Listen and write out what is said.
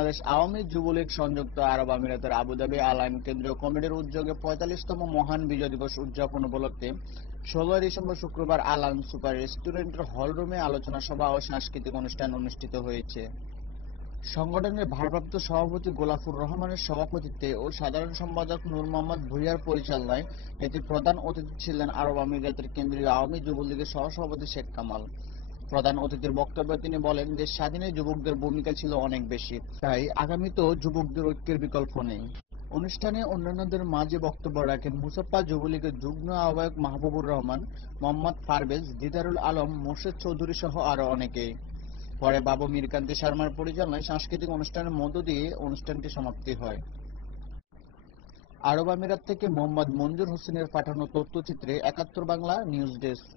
বাংলাদেশ আওয়ামী যুবলীগ সংযুক্ত আরব আমিরাতের আবুধাবি আলাইন কেন্দ্রীয় কমিটির উদ্যোগে ৪৫তম মহান বিজয় দিবস উদযাপন উপলক্ষে ১৬ ডিসেম্বর শুক্রবার আলাইন সুপার রেস্টুরেন্টের হলরুমে আলোচনা সভা ও সাংস্কৃতিক অনুষ্ঠান অনুষ্ঠিত হয়েছে। সংগঠনের ভারপ্রাপ্ত সভাপতি গোলাফুর রহমানের সভাপতিত্বে ও সাধারণ সম্পাদক নূর মোহাম্মদ ভূঁইয়ার পরিচালনায় এতে প্রধান অতিথি ছিলেন আরব আমিরাতের কেন্দ্রীয় আওয়ামী যুবলীগের সহসভাপতি শেখ কামাল। প্রধান অতিথির বক্তব্যে তিনি বলেন, দেশ স্বাধীনে যুবকদের ভূমিকা ছিল অনেক বেশি, তাই আগামীতেও যুবকদের ঐক্যের বিকল্প নেই। অনুষ্ঠানে অন্যান্যদের মাঝে বক্তব্য রাখেন মুসাপ্পা যুবলীগের যুগ্ম আহ্বায়ক মাহবুবুর রহমান, মোহাম্মদ পারভেজ, দিদারুল আলম, মোর্শেদ চৌধুরী সহ আরো অনেকেই। পরে বাবু মীরকান্তি শর্মার পরিচালনায় সাংস্কৃতিক অনুষ্ঠানের মধ্য দিয়ে অনুষ্ঠানটি সমাপ্তি হয়। আরব আমিরাত থেকে মোহাম্মদ মঞ্জুর হোসেনের পাঠানো তথ্যচিত্রে ৭১ বাংলা নিউজ ডেস্ক।